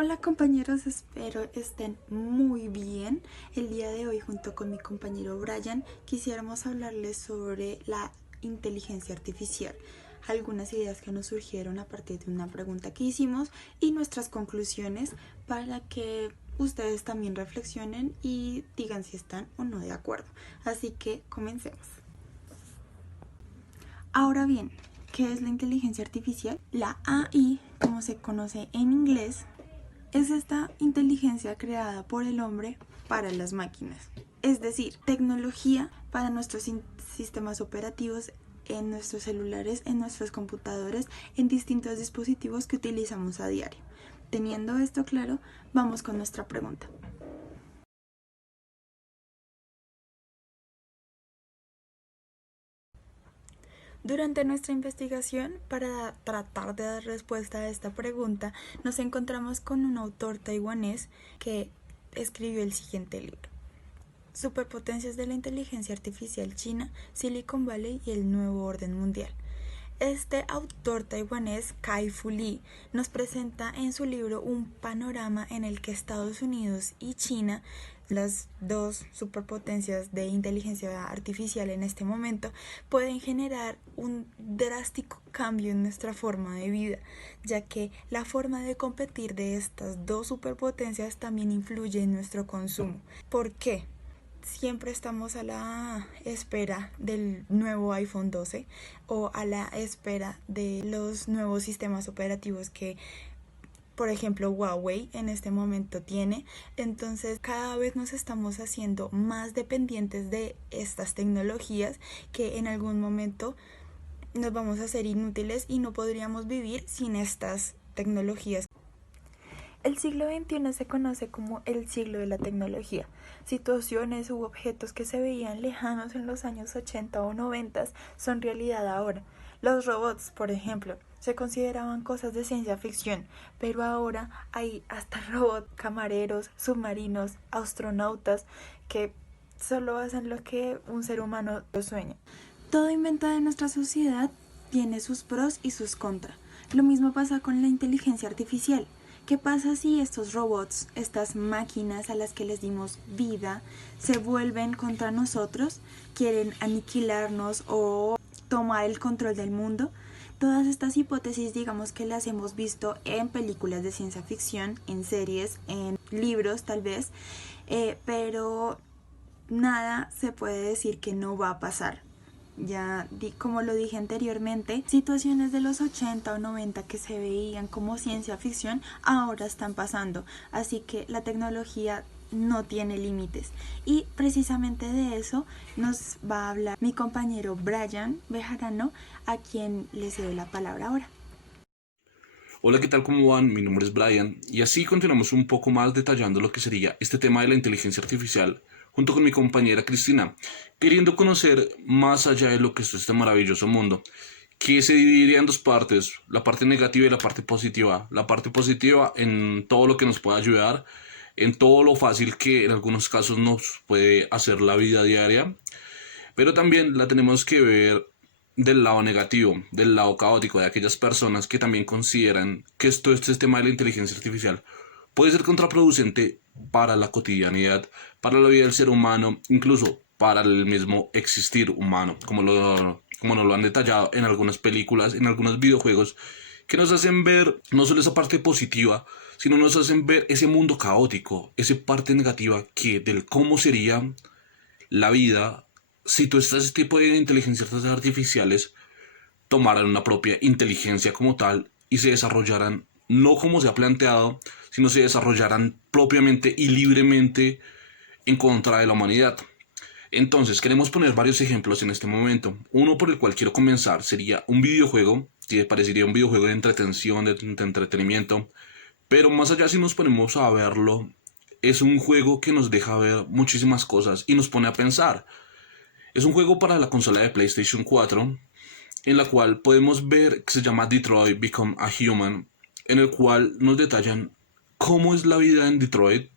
Hola compañeros, espero estén muy bien. El día de hoy junto con mi compañero Brian quisiéramos hablarles sobre la inteligencia artificial, algunas ideas que nos surgieron a partir de una pregunta que hicimos y nuestras conclusiones para que ustedes también reflexionen y digan si están o no de acuerdo. Así que comencemos. Ahora bien, ¿qué es la inteligencia artificial? La AI, como se conoce en inglés, es esta inteligencia creada por el hombre para las máquinas. Es decir, tecnología para nuestros sistemas operativos en nuestros celulares, en nuestros computadores, en distintos dispositivos que utilizamos a diario. Teniendo esto claro, vamos con nuestra pregunta. Durante nuestra investigación, para tratar de dar respuesta a esta pregunta, nos encontramos con un autor taiwanés que escribió el siguiente libro: Superpotencias de la inteligencia artificial china, Silicon Valley y el nuevo orden mundial. Este autor taiwanés, Kai-Fu Lee, nos presenta en su libro un panorama en el que Estados Unidos y China, las dos superpotencias de inteligencia artificial en este momento, pueden generar un drástico cambio en nuestra forma de vida, ya que la forma de competir de estas dos superpotencias también influye en nuestro consumo. ¿Por qué? Siempre estamos a la espera del nuevo iPhone 12 o a la espera de los nuevos sistemas operativos que, por ejemplo, Huawei en este momento tiene. Entonces cada vez nos estamos haciendo más dependientes de estas tecnologías que en algún momento nos vamos a hacer inútiles y no podríamos vivir sin estas tecnologías. El siglo XXI se conoce como el siglo de la tecnología. Situaciones u objetos que se veían lejanos en los años 80 o 90 son realidad ahora. Los robots, por ejemplo, se consideraban cosas de ciencia ficción, pero ahora hay hasta robots, camareros, submarinos, astronautas que solo hacen lo que un ser humano sueña. Todo invento de nuestra sociedad tiene sus pros y sus contras. Lo mismo pasa con la inteligencia artificial. ¿Qué pasa si estos robots, estas máquinas a las que les dimos vida, se vuelven contra nosotros, quieren aniquilarnos o tomar el control del mundo? Todas estas hipótesis, digamos que las hemos visto en películas de ciencia ficción, en series, en libros tal vez, pero nada se puede decir que no va a pasar. Como lo dije anteriormente, situaciones de los 80 o 90 que se veían como ciencia ficción ahora están pasando, así que la tecnología no tiene límites. Y precisamente de eso nos va a hablar mi compañero Brian Bejarano, a quien le cedo la palabra ahora. Hola, ¿qué tal? ¿Cómo van? Mi nombre es Brian y así continuamos un poco más detallando lo que sería este tema de la inteligencia artificial junto con mi compañera Cristina, queriendo conocer más allá de lo que es este maravilloso mundo, que se dividiría en dos partes, la parte negativa y la parte positiva. La parte positiva en todo lo que nos puede ayudar, en todo lo fácil que en algunos casos nos puede hacer la vida diaria, pero también la tenemos que ver del lado negativo, del lado caótico, de aquellas personas que también consideran que este tema de la inteligencia artificial puede ser contraproducente para la cotidianidad, para la vida del ser humano, incluso para el mismo existir humano, como nos lo han detallado en algunas películas, en algunos videojuegos, que nos hacen ver no solo esa parte positiva, sino nos hacen ver ese mundo caótico, esa parte negativa que del cómo sería la vida si todo este tipo de inteligencias artificiales tomaran una propia inteligencia como tal y se desarrollaran no como se ha planteado, sino se desarrollaran propiamente y libremente en contra de la humanidad. Entonces, queremos poner varios ejemplos en este momento. Uno por el cual quiero comenzar sería un videojuego, que parecería un videojuego de entretención, de entretenimiento, pero más allá si nos ponemos a verlo, es un juego que nos deja ver muchísimas cosas y nos pone a pensar. Es un juego para la consola de PlayStation 4, en la cual podemos ver que se llama Detroit Become a Human, en el cual nos detallan cómo es la vida en Detroit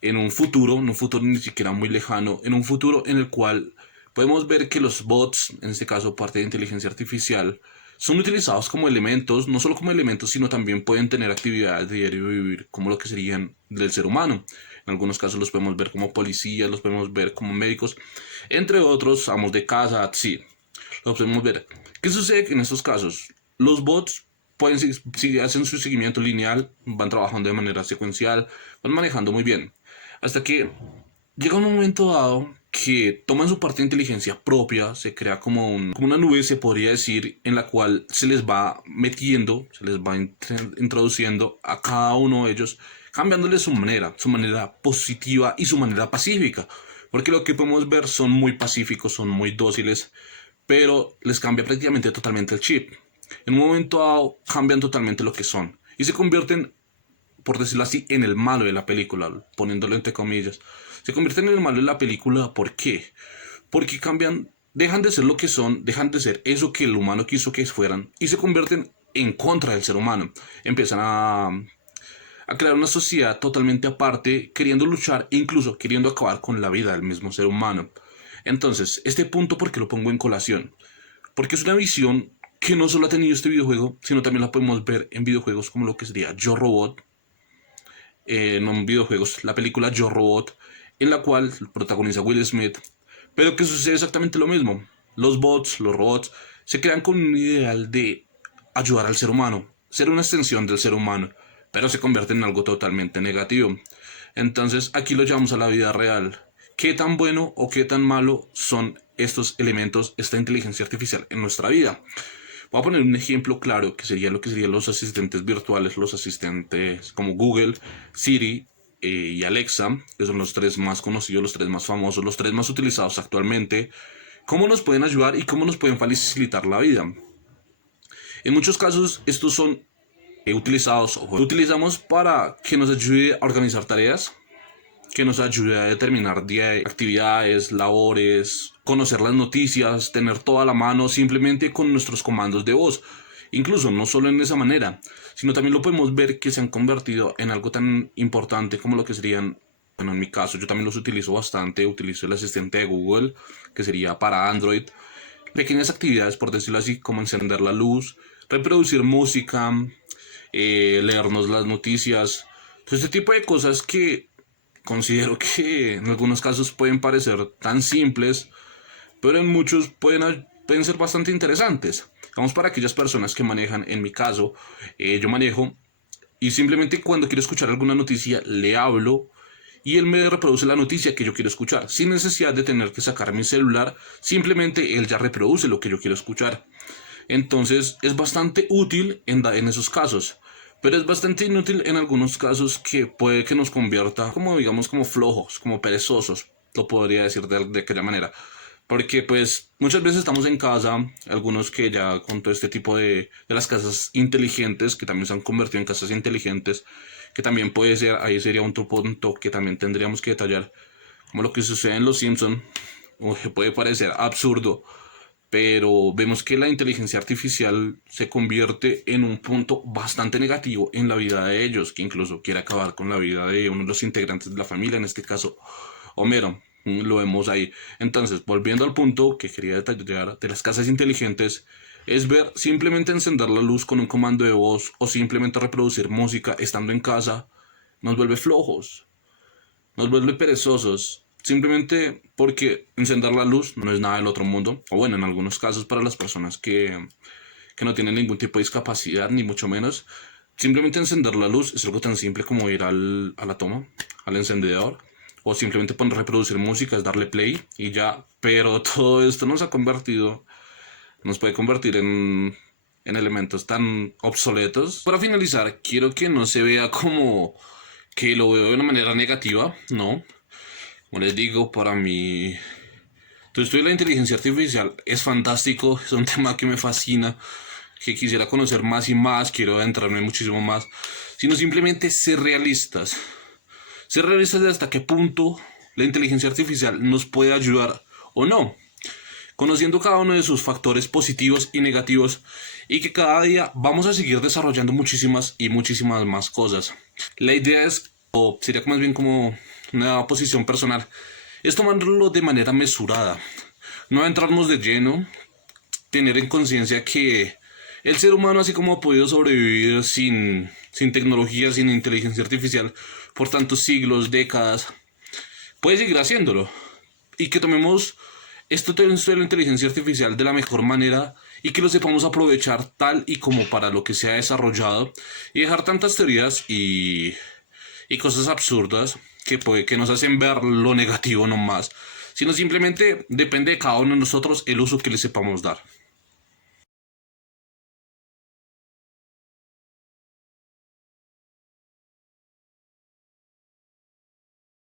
en un futuro ni siquiera muy lejano, en un futuro en el cual podemos ver que los bots, en este caso parte de inteligencia artificial, son utilizados como elementos, no solo como elementos, sino también pueden tener actividades de diario vivir, como lo que serían del ser humano. En algunos casos los podemos ver como policías, los podemos ver como médicos, entre otros, amos de casa, sí, los podemos ver. ¿Qué sucede en estos casos? Los bots pueden, si hacen su seguimiento lineal, van trabajando de manera secuencial, van manejando muy bien. Hasta que llega un momento dado que toman su parte de inteligencia propia, se crea como una nube, se podría decir, en la cual se les va metiendo, se les va introduciendo a cada uno de ellos, cambiándole su manera positiva y su manera pacífica. Porque lo que podemos ver son muy pacíficos, son muy dóciles, pero les cambia prácticamente totalmente el chip. En un momento dado cambian totalmente lo que son y se convierten, por decirlo así, en el malo de la película, poniéndolo entre comillas. Se convierten en el malo de la película, ¿por qué? Porque cambian, dejan de ser lo que son, dejan de ser eso que el humano quiso que fueran y se convierten en contra del ser humano. Empiezan a crear una sociedad totalmente aparte, queriendo luchar e incluso queriendo acabar con la vida del mismo ser humano. Entonces, este punto, ¿por qué lo pongo en colación? Porque es una visión que no solo ha tenido este videojuego, sino también la podemos ver en videojuegos como lo que sería Yo Robot, no en videojuegos, la película Yo Robot, en la cual protagoniza Will Smith, pero que sucede exactamente lo mismo. Los bots, los robots, se crean con un ideal de ayudar al ser humano, ser una extensión del ser humano, pero se convierte en algo totalmente negativo. Entonces aquí lo llevamos a la vida real. ¿Qué tan bueno o qué tan malo son estos elementos, esta inteligencia artificial en nuestra vida? Voy a poner un ejemplo claro que sería lo que serían los asistentes virtuales, los asistentes como Google, Siri y Alexa, que son los tres más conocidos, los tres más famosos, los tres más utilizados actualmente. ¿Cómo nos pueden ayudar y cómo nos pueden facilitar la vida? En muchos casos estos son utilizados o utilizamos para que nos ayude a organizar tareas, que nos ayude a determinar actividades, labores, conocer las noticias, tener toda la mano simplemente con nuestros comandos de voz. Incluso no solo en esa manera, sino también lo podemos ver que se han convertido en algo tan importante como lo que serían, bueno, en mi caso yo también los utilizo bastante, utilizo el asistente de Google, que sería para Android, pequeñas actividades por decirlo así, como encender la luz, reproducir música, leernos las noticias, todo este tipo de cosas que considero que en algunos casos pueden parecer tan simples, pero en muchos pueden ser bastante interesantes. Vamos para aquellas personas que manejan, en mi caso, yo manejo y simplemente cuando quiero escuchar alguna noticia le hablo y él me reproduce la noticia que yo quiero escuchar, sin necesidad de tener que sacar mi celular, simplemente él ya reproduce lo que yo quiero escuchar. Entonces es bastante útil en esos casos. Pero es bastante inútil en algunos casos que puede que nos convierta como digamos como flojos, como perezosos, lo podría decir de aquella manera. Porque pues muchas veces estamos en casa, algunos que ya con todo este tipo de las casas inteligentes, que también se han convertido en casas inteligentes, que también puede ser, ahí sería otro punto que también tendríamos que detallar, como lo que sucede en Los Simpson, que puede parecer absurdo, pero vemos que la inteligencia artificial se convierte en un punto bastante negativo en la vida de ellos, que incluso quiere acabar con la vida de uno de los integrantes de la familia, en este caso Homero. Lo vemos ahí. Entonces, volviendo al punto que quería detallar de las casas inteligentes, es ver simplemente encender la luz con un comando de voz o simplemente reproducir música estando en casa, nos vuelve flojos, nos vuelve perezosos. Simplemente porque encender la luz no es nada del otro mundo. O bueno, en algunos casos para las personas que no tienen ningún tipo de discapacidad, ni mucho menos. Simplemente encender la luz es algo tan simple como ir a la toma, al encendedor. O simplemente poner reproducir música, es darle play y ya. Pero todo esto nos puede convertir en elementos tan obsoletos. Para finalizar, quiero que no se vea como que lo veo de una manera negativa, no. Como les digo, para mí, todo esto de la inteligencia artificial es fantástico, es un tema que me fascina, que quisiera conocer más y más, quiero adentrarme muchísimo más, sino simplemente ser realistas. Ser realistas de hasta qué punto la inteligencia artificial nos puede ayudar o no, conociendo cada uno de sus factores positivos y negativos y que cada día vamos a seguir desarrollando muchísimas y muchísimas más cosas. La idea es, o sería más bien como una posición personal, es tomarlo de manera mesurada, no entrarnos de lleno, tener en conciencia que El ser humano, así como ha podido sobrevivir sin tecnología, sin inteligencia artificial, por tantos siglos, décadas, puede seguir haciéndolo. Y que tomemos esto de la inteligencia artificial de la mejor manera y que lo sepamos aprovechar tal y como para lo que se ha desarrollado y dejar tantas teorías y cosas absurdas que nos hacen ver lo negativo nomás, sino simplemente depende de cada uno de nosotros el uso que le sepamos dar.